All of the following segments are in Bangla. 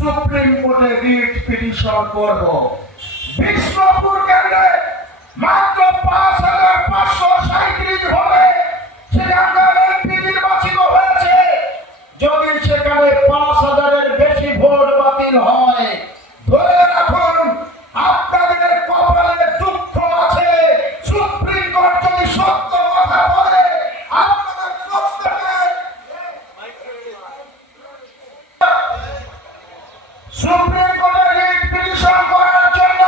সুপ্রিম কোর্টে রিট পিটিশন করব। বিষ্ণুপুর কেন্দ্রে সুপ্রিম কোর্টে রিট পিটিশন করার জন্য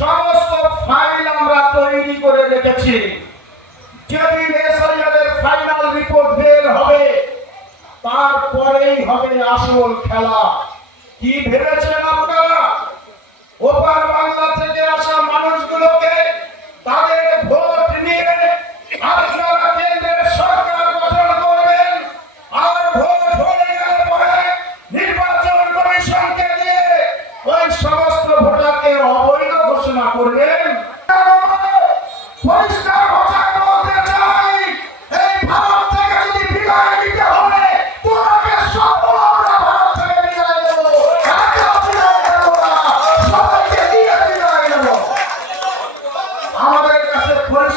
সমস্ত ফাইল আমরা তৈরি করে রেখেছি। যদি এসআইআর ফাইনাল রিপোর্ট বের হবে, তারপরেই হবে আসল খেলা। কি ভেবেছেন আপনারা? ওপার বাংলা থেকে আসা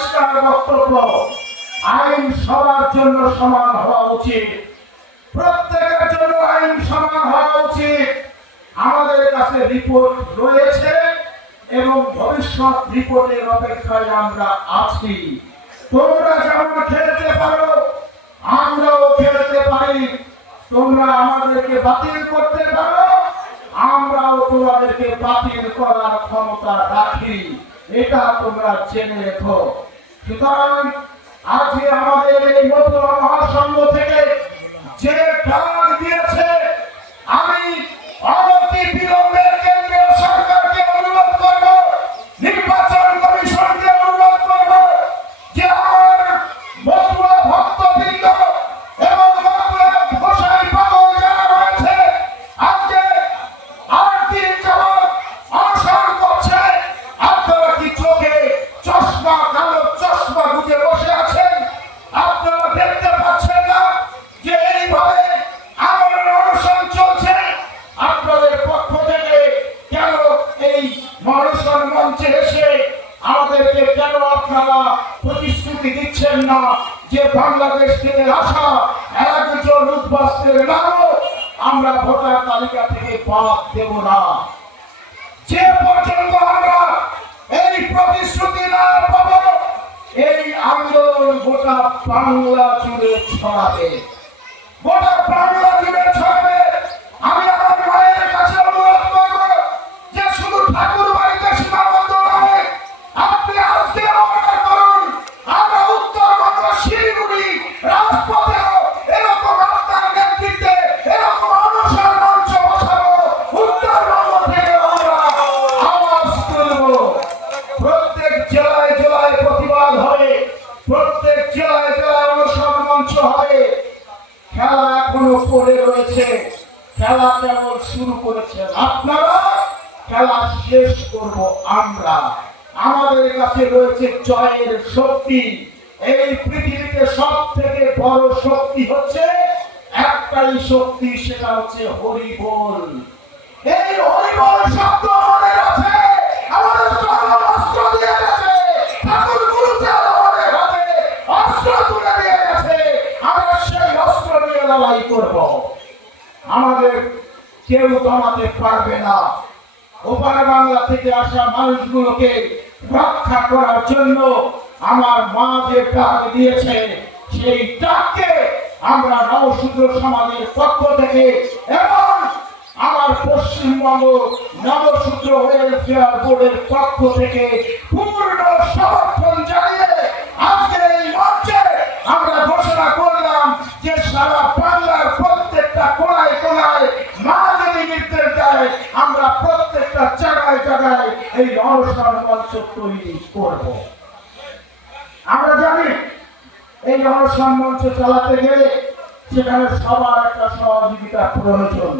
পরিষ্কার বক্তব্য, আইন সবার জন্য সমান হওয়া উচিত। প্রত্যেকের জন্য আইন সমান হওয়া উচিত। আমাদের কাছে রিপোর্ট রয়েছে এবং ভবিষ্যৎ রিপোর্টের অপেক্ষায় আমরা আছি। তোমরা যেমন খেলতে পারো, আমরাও খেলতে পারি। তোমরা আমাদেরকে বাতিল করতে পারো, আমরাও তোমাদেরকে বাতিল করার ক্ষমতা রাখি। এটা তোমরা জেনে রেখো। সুতরাং আজকে আমাদের এই নতুন প্রতিশ্রুতি না যে বাংলাদেশ থেকে আসা একজন উদ্বাস্তের নামও আমরা ভোটার তালিকা থেকে বাদ দেব না। যে পর্যন্ত আমরা এই প্রতিশ্রুতি না পাব, এই আন্দোলন গোটা বাংলা জুড়ে ছড়াবে। গোটা বাংলা খেলা কেবল শুরু করেছেন। আপনারা খেলা শেষ করব আমরা। আমাদের কাছে রয়েছে জয়ের শক্তি। এই পৃথিবীতে সব থেকে বড় শক্তি হচ্ছে, একটাই শক্তি, সেটা হচ্ছে হরিবোল এই হরিবোল শব্দ আমাদের আছে আমাদের জন্ম অস্ত্র দিয়ে গেছে ঠাকুর গুরুদেব আমাদের হাতে অস্ত্র তুলে দিয়ে গেছে আমরা সেই অস্ত্র নিয়ে লড়াই করব আমাদের কেউ দমাতে পারবে না। ওপার বাংলা থেকে আসা মানুষগুলোকে রক্ষা করার জন্য আমার মা যে ডাক দিয়েছে, সেই ডাককে আমরা নবশূদ্র সমাজের পক্ষ থেকে এবং আমার পশ্চিমবঙ্গ নবশূদ্র ওয়েলফেয়ার বোর্ডের পক্ষ থেকে পূর্ণ সমর্থন জানিয়ে আজকে এই মঞ্চে আমরা ঘোষণা করলাম যে সারা এই অনশন মঞ্চ তৈরি করব। আমরা জানি এই অনশন মঞ্চ চালাতে গেলে সেখানে সবার একটা সহযোগিতা প্রয়োজন।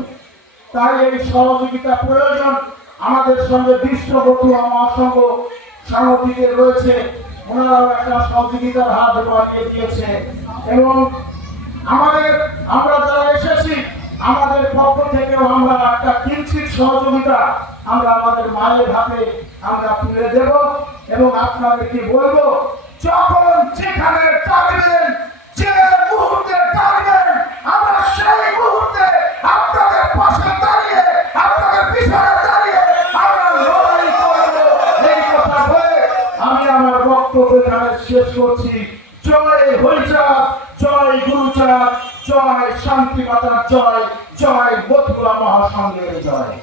তাই এই সহযোগিতা প্রয়োজন আমাদের সঙ্গে বিশ্ববধু মহাসংঘ সাংগঠনিকে রয়েছে। ওনারাও একটা সহযোগিতার হাত বাড়িয়ে দিয়েছে এবং আমাদের আমরা যারা এসেছি আমাদের পক্ষ থেকেও আমরা একটা কিঞ্চিত সহযোগিতা আমরা আমাদের মায়ের হাতে আমরা তুলে দেব এবং আপনাদেরকে বলব, যখন যেখানে ডাকবেন যে মুহূর্তে ডাকবেন আমরা সেই মুহূর্তে আপনাদের পাশে দাঁড়িয়ে, আপনাদের পিছনে দাঁড়িয়ে আমরা লড়াই করব। এই কথা বলে আমি আমার বক্তব্য এখানে শেষ করছি। জয় হরিচাঁদ, জয় গুরুচাঁদ। জয় শান্তিমাতার জয় জয় বথুয়া মহাসংঘের জয়।